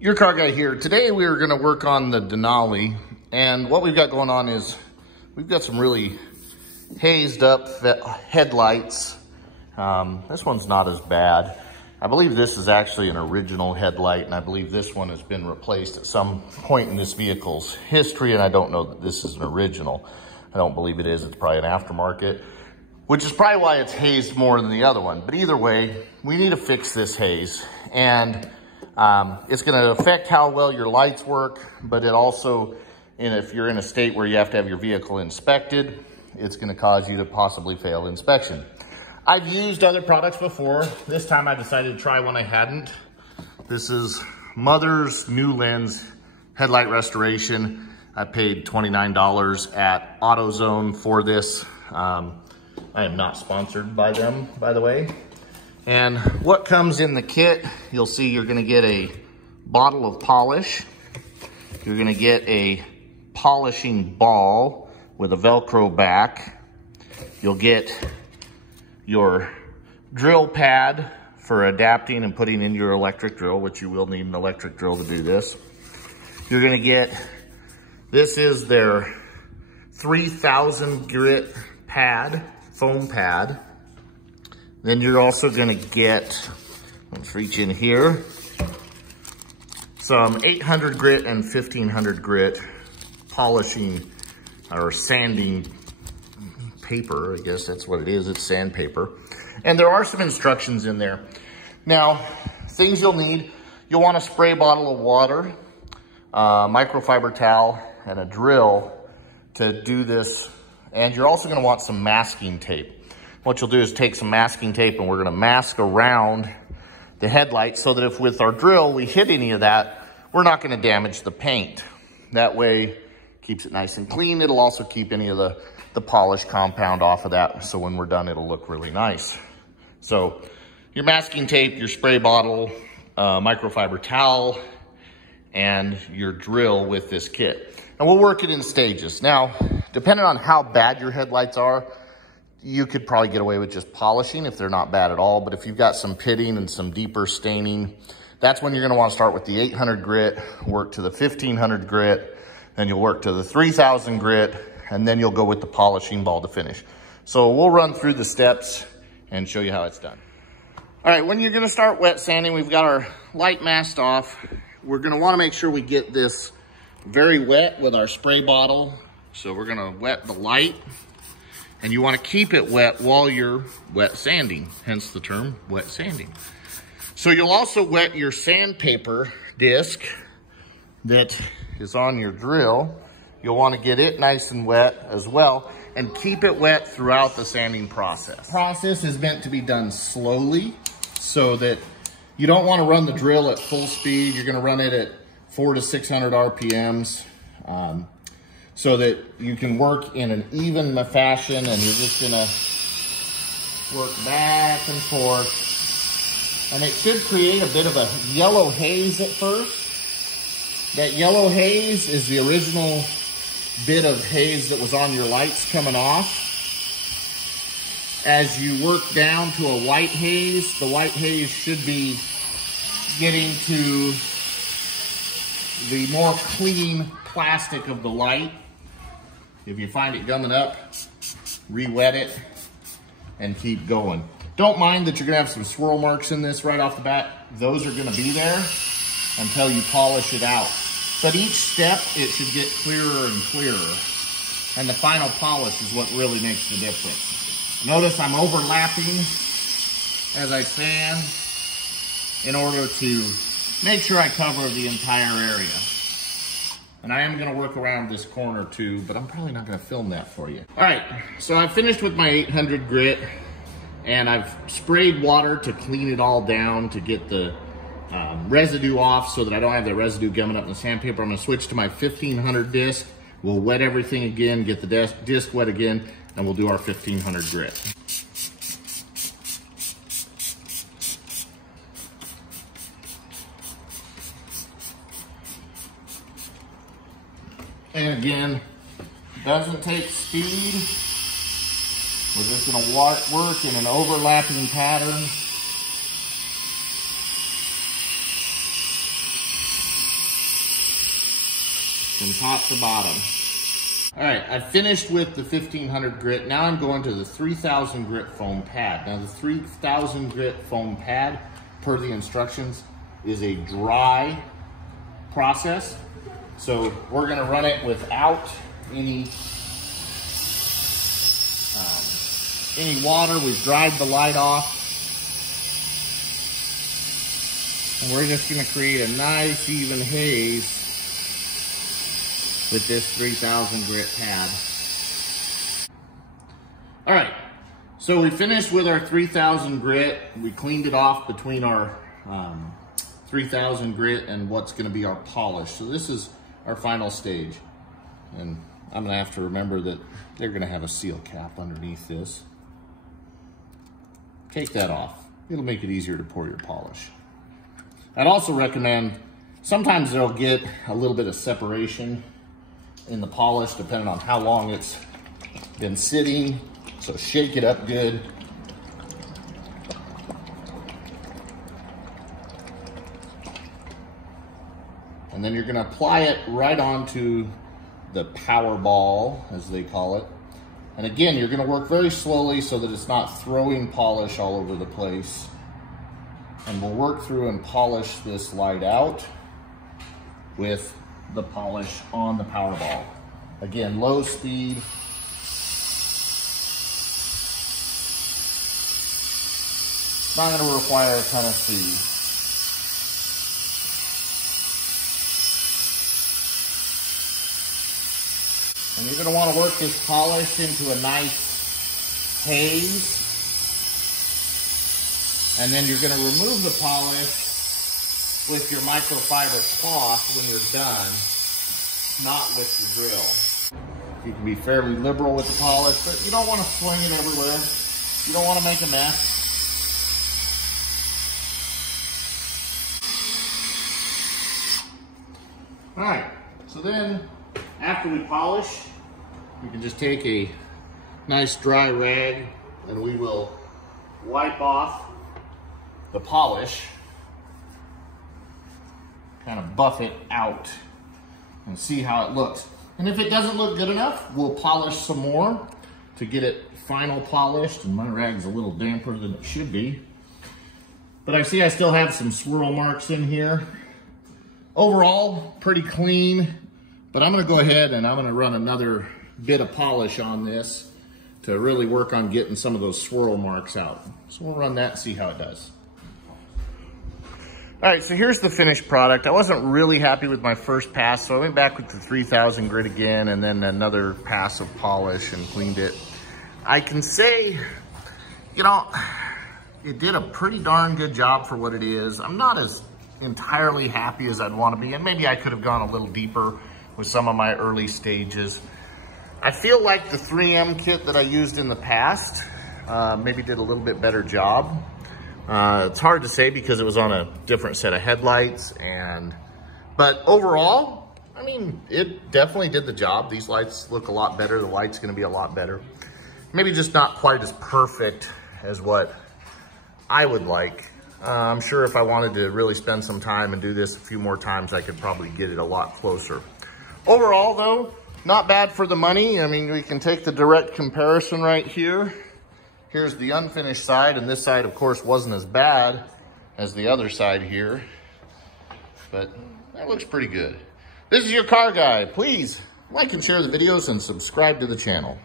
Your Car Guy here. Today we are going to work on the Denali, and what we've got going on is we've got some really hazed up headlights. This one's not as bad. I believe this is actually an original headlight, and I believe this one has been replaced at some point in this vehicle's history, and I don't know that this is an original. I don't believe it is. It's probably an aftermarket, which is probably why it's hazed more than the other one. But either way, we need to fix this haze, and it's going to affect how well your lights work, but it also, if you're in a state where you have to have your vehicle inspected, it's going to cause you to possibly fail inspection. I've used other products before. This time I decided to try one I hadn't. This is Mothers New Lens Headlight Restoration. I paid $29 at AutoZone for this. I am not sponsored by them, by the way. And what comes in the kit, you'll see you're gonna get a bottle of polish. You're gonna get a polishing ball with a Velcro back. You'll get your drill pad for adapting and putting in your electric drill, which you will need an electric drill to do this. You're gonna get, this is their 3000 grit pad, foam pad. Then you're also gonna get, let's reach in here, some 800 grit and 1500 grit polishing or sanding paper. I guess that's what it is, it's sandpaper. And there are some instructions in there. Now, things you'll need, you'll want a spray bottle of water, microfiber towel, and a drill to do this. And you're also gonna want some masking tape. What you'll do is take some masking tape and we're gonna mask around the headlight so that if with our drill we hit any of that, we're not gonna damage the paint. That way, keeps it nice and clean. It'll also keep any of the polish compound off of that, so when we're done, it'll look really nice. So, your masking tape, your spray bottle, microfiber towel, and your drill with this kit. And we'll work it in stages. Now, depending on how bad your headlights are, you could probably get away with just polishing if they're not bad at all. But if you've got some pitting and some deeper staining, that's when you're gonna wanna start with the 800 grit, work to the 1500 grit, then you'll work to the 3000 grit, and then you'll go with the polishing ball to finish. So we'll run through the steps and show you how it's done. All right, when you're gonna start wet sanding, we've got our light masked off. We're gonna wanna make sure we get this very wet with our spray bottle. So we're gonna wet the light, and you wanna keep it wet while you're wet sanding, hence the term wet sanding. So you'll also wet your sandpaper disc that is on your drill. You'll wanna get it nice and wet as well, and keep it wet throughout the sanding process. The process is meant to be done slowly, so that you don't wanna run the drill at full speed. You're gonna run it at 400 to 600 RPMs, so that you can work in an even fashion, and you're just gonna work back and forth. And it should create a bit of a yellow haze at first. That yellow haze is the original bit of haze that was on your lights coming off. As you work down to a white haze, the white haze should be getting to the more clean plastic of the light. If you find it gumming up, re-wet it and keep going. Don't mind that you're gonna have some swirl marks in this right off the bat. Those are gonna be there until you polish it out. But each step, it should get clearer and clearer. And the final polish is what really makes the difference. Notice I'm overlapping as I sand in order to make sure I cover the entire area. And I am gonna work around this corner too, but I'm probably not gonna film that for you. All right, so I've finished with my 800 grit, and I've sprayed water to clean it all down to get the residue off so that I don't have the residue gumming up in the sandpaper. I'm gonna switch to my 1500 disc. We'll wet everything again, get the disc wet again, and we'll do our 1500 grit. And again, doesn't take speed. We're just gonna work in an overlapping pattern. from top to bottom. All right, I finished with the 1500 grit. Now I'm going to the 3000 grit foam pad. Now the 3000 grit foam pad, per the instructions, is a dry process. So we're gonna run it without any water. We've dried the light off. And we're just gonna create a nice even haze with this 3000 grit pad. All right, so we finished with our 3000 grit. We cleaned it off between our 3000 grit and what's gonna be our polish. So this is our final stage. And I'm gonna have to remember that they're gonna have a seal cap underneath this. Take that off. It'll make it easier to pour your polish. I'd also recommend, sometimes they'll get a little bit of separation in the polish depending on how long it's been sitting. So shake it up good. And then you're gonna apply it right onto the Powerball, as they call it. And again, you're gonna work very slowly so that it's not throwing polish all over the place. And we'll work through and polish this light out with the polish on the Powerball. Again, low speed. Not gonna require a ton of speed. And you're gonna wanna work this polish into a nice haze. And then you're gonna remove the polish with your microfiber cloth when you're done, not with your drill. You can be fairly liberal with the polish, but you don't wanna fling it everywhere. You don't wanna make a mess. All right, so then after we polish, you can just take a nice dry rag and we will wipe off the polish, kind of buff it out and see how it looks. And if it doesn't look good enough, we'll polish some more to get it final polished. And my rag's a little damper than it should be. But I see I still have some swirl marks in here. Overall, pretty clean, but I'm gonna go ahead and I'm gonna run another bit of polish on this to really work on getting some of those swirl marks out. So we'll run that and see how it does. All right, so here's the finished product. I wasn't really happy with my first pass, so I went back with the 3000 grit again and then another pass of polish and cleaned it. I can say, you know, it did a pretty darn good job for what it is. I'm not as entirely happy as I'd want to be, and maybe I could have gone a little deeper with some of my early stages. I feel like the 3M kit that I used in the past maybe did a little bit better job. It's hard to say because it was on a different set of headlights, but overall, I mean, it definitely did the job. These lights look a lot better. The light's gonna be a lot better. Maybe just not quite as perfect as what I would like. I'm sure if I wanted to really spend some time and do this a few more times, I could probably get it a lot closer. Overall though, not bad for the money. I mean, we can take the direct comparison right here. Here's the unfinished side, and this side, of course, wasn't as bad as the other side here, but that looks pretty good. This is your car guy. Please like and share the videos and subscribe to the channel.